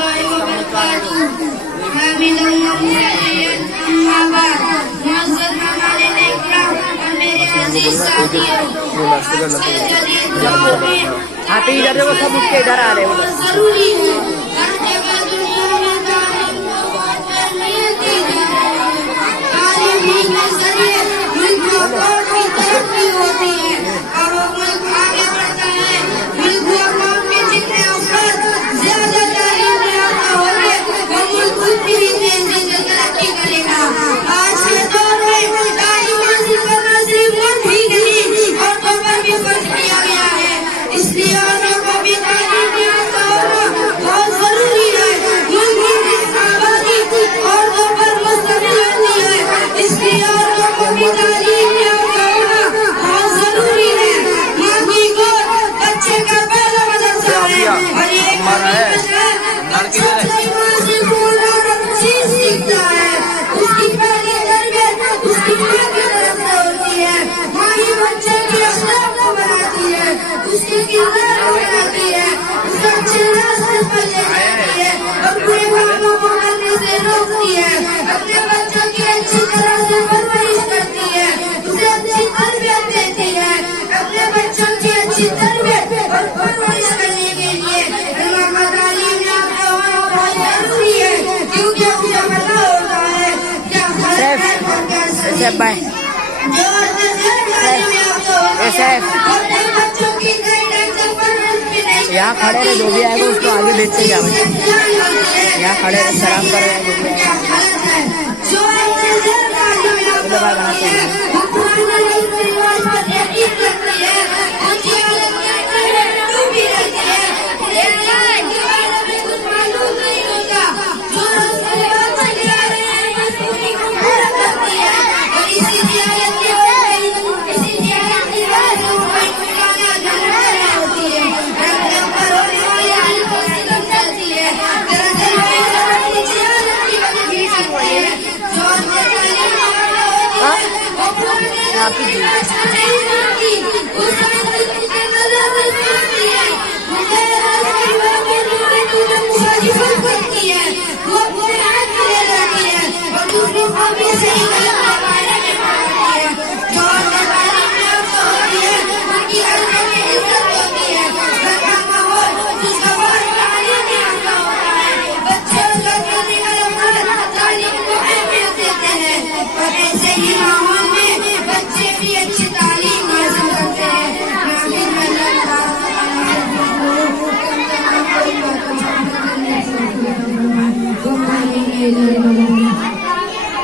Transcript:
warahmatullahi wabarakatuh. हाथी इधर देखो, सब उठ के इधर आ रहे हैं। जरूरी है होती है और वो मुल्क आगे बढ़ता है। मुल्क में जितने अफसर ज्यादा तालीम याफ्ता होंगे वो मुल्क उतनी ही तेजी से तरक्की करेगा। आज के दौर में तालीम हासिल करना सिर्फ मर्द ही नहीं औरतों पर भी फर्ज किया गया है, इसलिए औरतों को भी तालीम याफ्ता होना बहुत जरूरी है। मुल्क की आबादी औरतों पर मुश्तमिल होती है, इसलिए औरतों को भी तालीम याफ्ता होना बहुत जरूरी है। माँ की गोद बच्चे का पहला मदरसा है और ये सबसे माँ से बोलना चीज सीखता है। उसकी पहली तरबियत उसकी माँ की तरफ से होती है। माँ ही बच्चे के अखलाक को बनाती है, उसके किरदार को बनाती है, उसे अच्छे रास्ते पर ले जाती है और बुरे कामों को करने से रोकती है। अपने बच्चों की अच्छी तरह से परवरिश करती है, उसे अच्छी तरबियत देती है। अपने बच्चों की अच्छी तरबियत और परवरिश करने के लिए माँ तालीम याफ्ता होना बहुत जरूरी है, क्योंकि उसे पता होता है क्या फर्क है और क्या सही। जो तालीम याफ्ता होता है अपने बच्चों की गाइडेंस और परवरिश भी नहीं करता। यहाँ खड़े रहे, जो भी आएगा उसको आगे भेजते जाओ। यहाँ खड़े रहे, सलाम करो। जो तालीम याफ्ता होती है वो पुराने रीति रिवाज पर यकीन रखती है, उनकी आदत भी रहती है। कुछ मालूम नहीं होता, जो रस्ते बात चले आ रहे हैं मजबूरी को पूरा करती है और इसी जियारत की वजह से पुराना जन्म रही होती है। रस्ते पर होने वाली हाल को सिलम चलती है। दरअसल अपनी जियारत की वजह से चलती है। जो तालीम याफ्ता होती है वो पुराने रीति रिवाज को नहीं मानती, उस समय की कदर करती है। मुझे मुखालिफत करती है, वो अपने हाथ में ले जाती है और दूसरों को भी सही गलत के बारे में बताती है। जो तालीम याफ्ता होती है उनकी हल्के में इज्जत होती है। घर का माहौल खुशगवार तालीम याफ्ता होता है। बच्चे और घर के निकलकर तालीम को अहमियत देते हैं और ऐसे ही माहौल में बच्चे भी अच्छी तालीम हासिल करते हैं। Thank you.